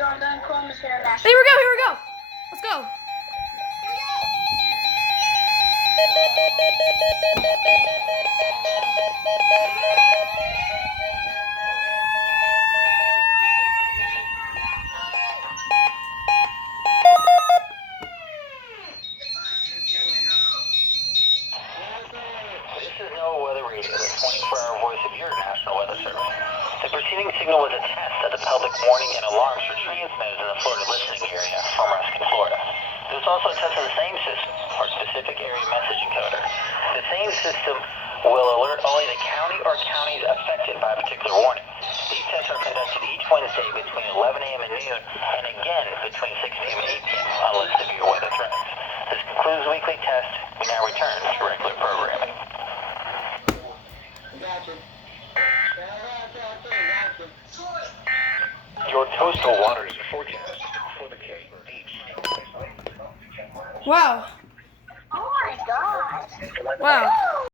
Here we go. Let's go. This is NOAA Weather Radio, the 24-hour voice of your National Weather Service. The preceding signal was a test of the pelvic warning and alarms for transmitters in the Florida listening area from Ruskin, Florida. This is also a test of the same system, our specific area message encoder. The same system will alert only the county or counties affected by a particular warning. These tests are conducted each Wednesday between 11 a.m. and noon, and again between 6 p.m. and 8 p.m. unless severe weather threatens. This concludes the weekly test. We now return to regular programming. Your coastal waters forecast for the Cape Beach. Wow. Oh my God. Wow.